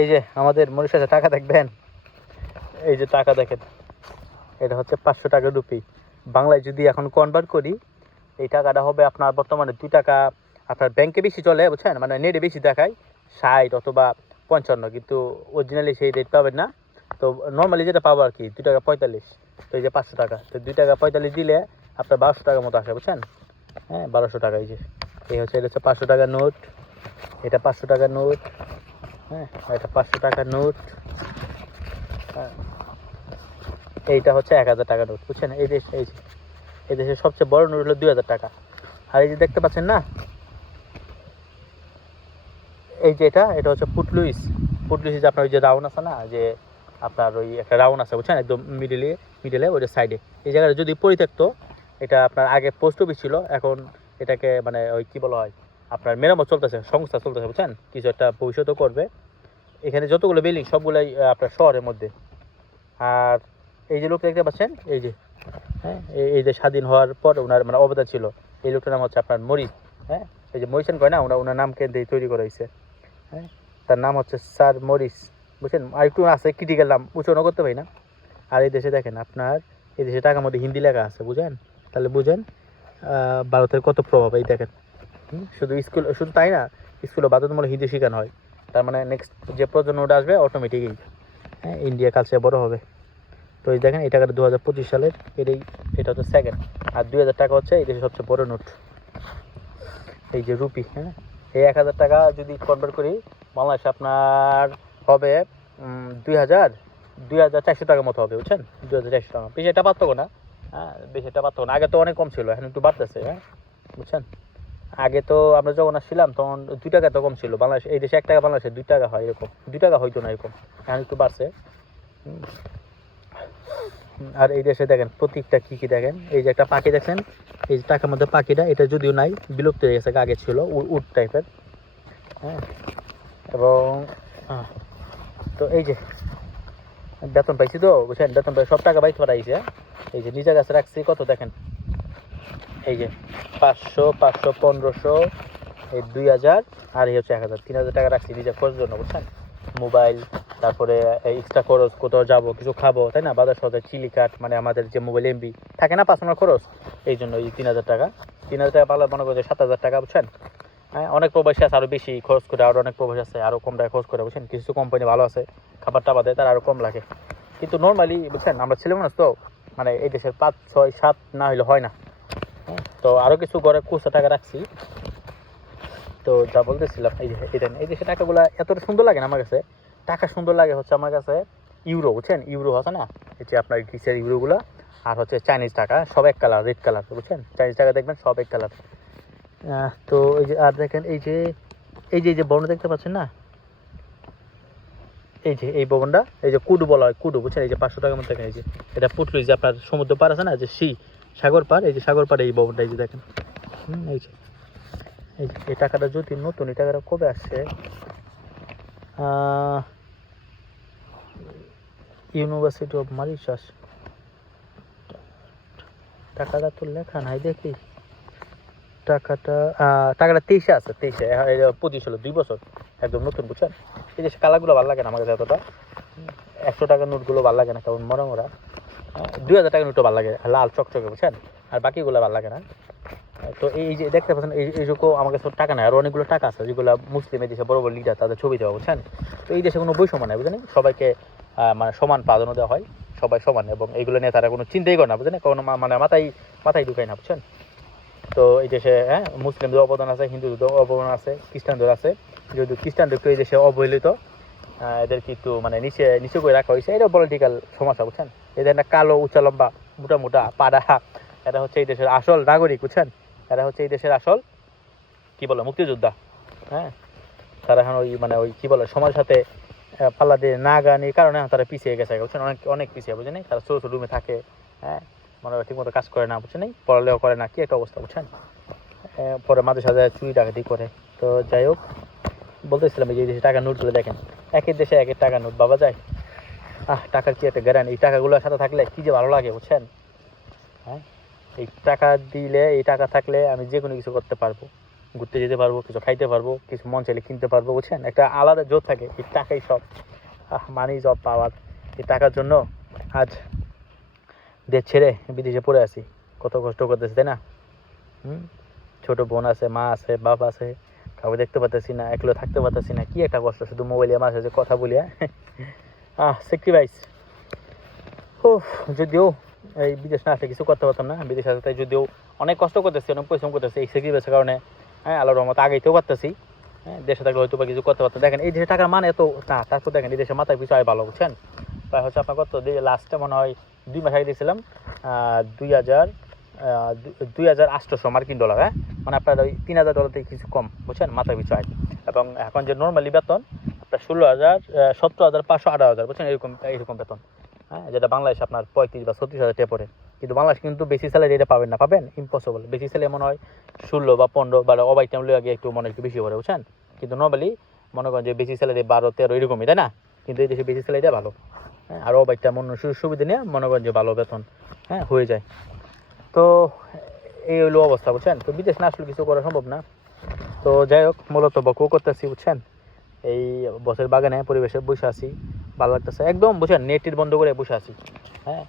এই যে আমাদের মরিশাসে টাকা দেখবেন এই যে টাকা দেখেন, এটা হচ্ছে পাঁচশো টাকা রুপি। বাংলায় যদি এখন কনভার্ট করি, এই টাকাটা হবে আপনার বর্তমানে দু টাকা। আপনার ব্যাংকে বেশি চলে, বুঝছেন? মানে নেটে বেশি দেখায় ষাট অথবা পঞ্চান্ন, কিন্তু অরিজিনালি সেই রেট পাবেন না। তো নর্মালি যেটা পাবো আর কি দু টাকা পঁয়তাল্লিশ। তো এই যে পাঁচশো টাকা, তো দুই টাকা পঁয়তাল্লিশ দিলে আপনার বারোশো টাকার মতো আসে, বুঝছেন? হ্যাঁ বারোশো টাকা, এই যে। এই হচ্ছে, এটা হচ্ছে পাঁচশো টাকার নোট। এটা পাঁচশো টাকার নোট। হ্যাঁ এটা পাঁচশো টাকার নোট। হ্যাঁ এইটা হচ্ছে এক হাজার টাকার নোট, বুঝছেন? এই দেশ, এই যে, এই দেশের সবচেয়ে বড় নোট হলো দুই হাজার টাকা। আর এই যে দেখতে পাচ্ছেন না? এই যে এটা এটা হচ্ছে পুটলুইস। পুটলুইস আপনার ওই যে রাউন্ড আছে না, যে আপনার ওই একটা রাউন্ড আছে, বুঝছেন? একদম মিডিলে মিডিলে ওই সাইডে এই জায়গাটা যদি পরিত্যক্ত, এটা আপনার আগে পোস্ট অফিস ছিল, এখন এটাকে মানে ওই কি বলা হয়? আপনার মেরামত চলতেছে, সংস্থা চলতেছে, বুঝছেন? কিছু একটা ভবিষ্যতও করবে। এখানে যতগুলো বিল্ডিং সবগুলোই আপনার শহরের মধ্যে। আর এই যে লোক দেখতে পাচ্ছেন, এই যে হ্যাঁ এই- যে স্বাধীন হওয়ার পর ওনার মানে অবদান ছিল। এই লোকটার নাম হচ্ছে আপনার মরিস হ্যাঁ? এই যে মরিসেন কয় না ওনার ওনার নামকে দিয়ে তৈরি করা হয়েছে হ্যাঁ? তার নাম হচ্ছে স্যার মরিস, বুঝছেন? আর একটু আছে ক্রিটিক্যাল নাম উচ্চারণ করতে পারি না। আর এই দেশে দেখেন, আপনার এই দেশে টাকার মধ্যে হিন্দি লেখা আছে, বুঝেন? তাহলে বুঝেন ভারতের কত প্রভাব, এই দেখেন। শুধু স্কুল, শুধু তাই না, স্কুলে বাধ্যতামূলক হিন্দি শেখানো হয়। তার মানে নেক্সট যে প্রজন্মটা আসবে অটোমেটিকই হ্যাঁ ইন্ডিয়া কালচার বড় হবে। তো এই দেখেন এই টাকাটা দু হাজার পঁচিশ সালের, এটাই, এটা হচ্ছে সেকেন্ড আর দুই হাজার টাকা হচ্ছে এই সবচেয়ে বড় নোট। এই যে রুপি হ্যাঁ এই এক হাজার টাকা যদি কনভার্ট করি, বাংলাদেশে আপনার হবে দুই হাজার দুই হাজার চারশো টাকার মতো হবে, বুঝছেন? দুই হাজার চারশো টাকা। বেশি একটা পার্থক্য না হ্যাঁ বেশি একটা পার্থক্য না। আগে তো অনেক কম ছিল, এখন একটু বাড়তেছে হ্যাঁ বুঝছেন? আগে তো আমরা যখন আসছিলাম, তখন দুই টাকা তো কম ছিল। বাংলাদেশ, এই দেশে এক টাকা, বাংলাদেশে দুই টাকা হয় এরকম। দুই টাকা হয়তো না এরকম। এখন একটু বাড়ছে। আর এই দেশে দেখেন প্রতীকটা কি কি দেখেন? এই যে একটা পাখি দেখেন, এই যে টাকার মধ্যে পাখিটা, এটা যদিও নাই, বিলুপ্ত হয়ে গেছে, আগে ছিল, উ- উট টাইপের। হ্যাঁ। এবং তো এই যে, বেতন পাইছি তো, বুঝছেন? বেতন পাই, সব টাকা বাইতে পাঠাইছে এই যে নিজের কাছে রাখছি, কত দেখেন? এই যে পাঁচশো পাঁচশো, পনেরোশো, এই দুই হাজার, আর এই হচ্ছে এক হাজার। তিন হাজার টাকা রাখছি নিজের খরচ জন্য, বুঝছেন? মোবাইল, তারপরে এক্সট্রা খরচ, কোথাও যাব, কিছু খাব, তাই না? বাজার সদায় চিলি কাট মানে আমাদের যে মোবাইল এমবি থাকে না পার্সোনাল খরচ? এই জন্য এই তিন হাজার টাকা। তিন হাজার টাকা পালে মনে করছে সাত হাজার টাকা, বুঝছেন? হ্যাঁ অনেক প্রবাসী আছে আরও বেশি, খরচ করে আরও অনেক প্রবাসী আছে আরও কম টাকা খরচ করে, বুঝছেন? কিছু কোম্পানি ভালো আছে, খাবার টাবার দেয়, তার আরও কম লাগে। কিন্তু নর্মালি বুঝছেন, আমরা ছেলে মানুষ তো মানে এই দেশের পাঁচ, ছয়, সাত না হইলে হয় না। তো আরও কিছু ঘরে খুচরা টাকা রাখছি। তো যা বলতেছিলাম, এই যে এটা এই দেশে টাকাগুলো এতটা সুন্দর লাগে না আমার কাছে? টাকা সুন্দর লাগে হচ্ছে আমার কাছে ইউরো, বুঝছেন? ইউরো আছে না? এই যে আপনার গ্রিসের ইউরোগুলো আর হচ্ছে চাইনিজ টাকা, সব এক কালার, রেড কালার, বুঝছেন? চাইনিজ টাকা দেখবেন, সব এক কালার। তো এই যে, আর দেখেন, এই যে এই যে এই যে বর্ণ দেখতে পাচ্ছেন না? এই যে, এই ভবনটা এই যে কুডু বলা হয়, কুডু, বুঝছেন? এই যে পাঁচশো টাকার মধ্যে, এই যে, এটা পুটলুই যে আপনার সমুদ্র পার আছে না, যে সি সাগর পার এই যে সাগর পার এই ভবনটা এই যে দেখেন। হুম, এই যে এই যে এই টাকাটা যদি নতুন এই টাকাটা কবে আসছে? ইউনিভার্সিটি অফ মারিশাস টাকাটা তো লেখা নাই দেখি। টাকাটা টাকাটা তেইশে আছে তেইশে। পঁচিশ হলো দুই বছর। একদম নতুন বুঝছেন? এই যে কালারগুলো ভালো লাগে না আমার কাছে এতটা। একশো টাকার নোটগুলো ভালো লাগে না কারণ মরা মরা দুই হাজার টাকা নোটও ভালো লাগে, লাল চকচকে, বুঝছেন? আর বাকিগুলো ভালো লাগে না। তো এই যে দেখতে পাচ্ছেন, এই এইটুকু আমার কাছে টাকা নেই, আর অনেকগুলো টাকা আছে, যেগুলো মুসলিম এই দেশে বড় বড় লিডার তাদের ছবি দেওয়া, বুঝছেন? তো এই দেশে কোনো বৈষম্য নেই, বুঝলেন? সবাইকে মানে সমান প্রাধান্য দেওয়া হয়, সবাই সমান, এবং এইগুলো নিয়ে তারা কোনো চিন্তাই করে না, বুঝলেন? কোনো মানে মাথায় মাথায় ঢুকায় না, বুঝছেন? তো এই দেশে হ্যাঁ মুসলিমদের অবদান আছে, হিন্দুদের অবদান আছে, খ্রিস্টানদের আছে, যদি খ্রিস্টানদের একটু এই দেশে অবহেলিত এদেরকে একটু মানে নিচে নিচে করে রাখা হয়েছে এটা পলিটিক্যাল সমস্যা, বুঝছেন? এদের একটা কালো, উঁচা, লম্বা, মোটা মোটা, পাড়া। এরা হচ্ছে এই দেশের আসল নাগরিক, বুঝছেন? এরা হচ্ছে এই দেশের আসল, কি বলে, মুক্তিযোদ্ধা। হ্যাঁ? তারা এখন ওই মানে ওই কি বলে সময়ের সাথে পাল্লা দিয়ে না গানির কারণে তারা পিছিয়ে গেছে, বুঝছেন? অনেক অনেক পিছিয়ে বুঝেন তারা ছোটো ছোটো রুমে থাকে হ্যাঁ? মনে হয় ঠিকমতো কাজ করে না বুঝছেন পড়ালেও করে না, কি একটা অবস্থা, বুঝছেন? পরে মাঝে সাথে চুরি, ডাকাতি করে। তো যাই হোক, বলতেছিলাম এই দেশে টাকা নোটগুলো দেখেন। একের দেশে একের টাকা নোট, বাবা যায়। আহ, টাকার কি একটা গ্যারান এই টাকাগুলোর সাথে থাকলে কি যে ভালো লাগে, বুঝছেন? হ্যাঁ? এই টাকা দিলে, এই টাকা থাকলে আমি যে কোনো কিছু করতে পারব। ঘুরতে যেতে পারব, কিছু খাইতে পারব, কিছু মন চাইলে কিনতে পারব, বুঝছেন? একটা আলাদা জোর থাকে, এই টাকাই সব। আহ মানি জব পাওয়ার এই টাকার জন্য আজ দেশ ছেড়ে বিদেশে পড়ে আছি। কত কষ্ট করতেছি, তাই না? হুম? ছোট বোন আছে, মা আছে, বাপ আছে, কাউকে দেখতে পাচ্ছি না, একলো থাকতে পারতেছি না। কি একটা কষ্ট, শুধু মোবাইলে আমার সাথে কথা বলি হ্যাঁ? স্যাক্রিফাইস ও যদিও এই বিদেশ না আসলে কিছু করতে পারতাম না, বিদেশ আসলে যদিও অনেক কষ্ট করতেছি, অনেক পরিশ্রম করতেছি এই স্যাক্রিফাইসের কারণে। হ্যাঁ আল্লাহর রহমত আগেইতেও পারতেছি। হ্যাঁ দেশে থাকলে হয়তো বা কিছু করতে পারতাম। দেখেন, এই দেশে টাকার মানে এত না, তারপর দেখেন, এই দেশে মাথায় পিছু আয় ভালো, বুঝছেন? প্রায় হচ্ছে আপনার কত লাস্টে মনে হয় দুই মাস আগে দিয়েছিলাম দুই হাজার দুই হাজার আটশোশো মার্কিন ডলার হ্যাঁ? মানে আপনার ওই তিন হাজার ডলার থেকে কিছু কম, বুঝছেন? মাথায় পিছু আয়। এবং এখন যে নর্মালি বেতন আপনার ষোলো হাজার সতেরো হাজার, পাঁচশো আঠারো হাজার, বুঝছেন? এরকম এরকম বেতন। হ্যাঁ যেটা বাংলাদেশে আপনার পঁয়ত্রিশ বা ছত্রিশ হাজার টাকা পড়ে। কিন্তু বাংলাদেশ কিন্তু বেশি স্যালারি এটা পাবেন না, পাবেন? ইম্পসিবল বেশি স্যালারি মনে হয় ষোলো বা পনেরো বা ওভার টাইম গিয়ে একটু মনে একটু বেশি পড়ে, বুঝছেন? কিন্তু নর্মালি মনে করেন যে বেশি স্যালারি বারো, তেরো এরকমই, তাই না? কিন্তু এই দেশে বেশি স্যালারিটা ভালো। হ্যাঁ আর অন্য সুযোগ সুবিধা নিয়ে মনে করেন যে ভালো বেতন হ্যাঁ হয়ে যায়। তো এই হলো অবস্থা, বুঝছেন? তো বিদেশ না আসলে কিছু করা সম্ভব না। তো যাই হোক, মূলত বকু করতেছি, বুঝছেন? এই বসের বাগানে পরিবেশে বসে আছি, ভালো লাগতেছে। একদম বুঝছেন নেটের বন্ধ করে বসে আছি। হ্যাঁ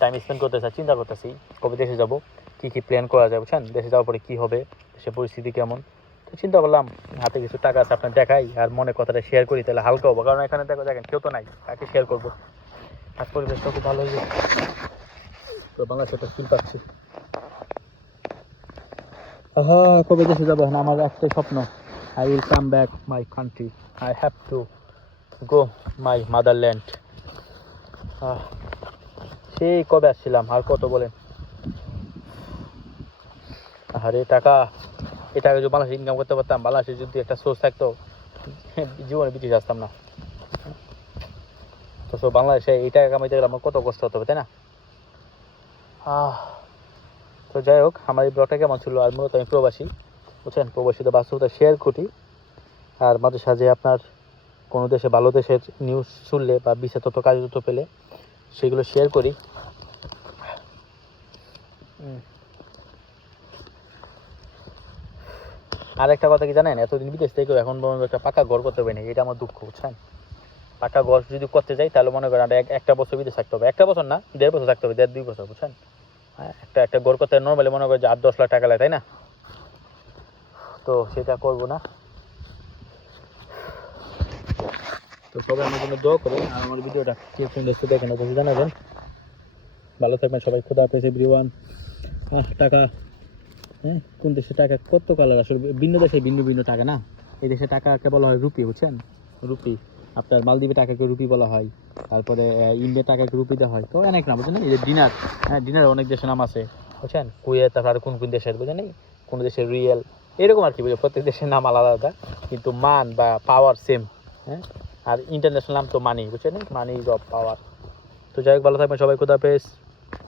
টাইম স্পেন্ড করতেছি, চিন্তা করতেছি, কবে দেশে যাব, কি কি প্ল্যান করা যায়, বুঝছেন? দেশে যাওয়ার পরে কী হবে, দেশের পরিস্থিতি কেমন? তো চিন্তা করলাম, হাতে কিছু টাকা আছে আপনার দেখাই, আর মনে কথাটা শেয়ার করি, তাহলে হালকা হব। কারণ এখানে দেখো, দেখেন, কেউ তো নাই তাকে শেয়ার করব? আর পরিবেশটা খুব ভালো হয়েছে। তো বাংলাদেশে তো ফিল পাচ্ছি। হ্যাঁ কবে দেশে যাব? আমার একটাই স্বপ্ন। I will come back my country I have to go my motherland সেই কবে আসছিলাম? আর কত বলেন? আরে টাকা, এই টাকা যদি বাংলাদেশে ইনকাম করতে পারতাম, বাংলাদেশে যদি একটা সোর্স থাকতো, জীবনে বিদেশ আসতাম না। তো সব বাংলাদেশে এই টাকা কামাইতে গেলে আমার কত কষ্ট হতে হবে, তাই না? তো যাই হোক, আমার এই ব্লগটা কেমন ছিল? আর মূলত আমি প্রবাসী। বুঝছেন? প্রবাসীতে বাস্তবতা শেয়ার করি আর মাঝে সাঝে আপনার কোনো দেশে ভালো দেশের নিউজ শুনলে বা বিশেষ তথ্য কাজ তথ্য পেলে, সেগুলো শেয়ার করি। আর একটা কথা কি জানেন? এতদিন বিদেশ থেকেও এখন পর্যন্ত একটা পাকা ঘর করতে পারিনি এটা আমার দুঃখ, বুঝছেন? পাকা ঘর যদি করতে যাই, তাহলে মনে করেন একটা বছর বিদেশ থাকতে হবে। একটা বছর না, দেড় বছর থাকতে হবে, দেড় দুই বছর, বুঝছেন? হ্যাঁ একটা একটা ঘর করতে নর্মালি মনে করে যে আট, দশ লাখ টাকা লাগে, তাই না? তো সেটা করব না। তো সবাই আমার জন্য দোয়া করুন, আর আমার ভিডিওটা কে দেশে দেখেন অবশ্যই জানাবেন। ভালো থাকবেন সবাই, খোদা হাফেজ এভরিওয়ান টাকা হ্যাঁ কোন দেশে টাকা, কত কালার আসলে, ভিন্ন দেশে ভিন্ন ভিন্ন টাকা না? এই দেশে টাকাকে বলা হয় রুপি, বুঝছেন? রুপি, আপনার মালদ্বীপে টাকাকে রুপি বলা হয়, তারপরে ইন্ডিয়া টাকাকে রুপি দেওয়া হয়, তো অনেক নাম বুঝছেন এই যে ডিনার হ্যাঁ ডিনার অনেক দেশের নাম আছে, বুঝছেন? কুয়েত তারপর আর কোন কোন দেশের বুঝেন কোন দেশের রিয়েল এরকম আর কি বুঝে প্রত্যেক দেশের নাম আলাদা আলাদা, কিন্তু মান বা পাওয়ার সেম হ্যাঁ? আর ইন্টারন্যাশনাল নাম তো মানি বুঝছেন? মানি জব পাওয়ার তো যাই হোক, ভালো থাকবেন, সবাই, খুদা হাফেজ।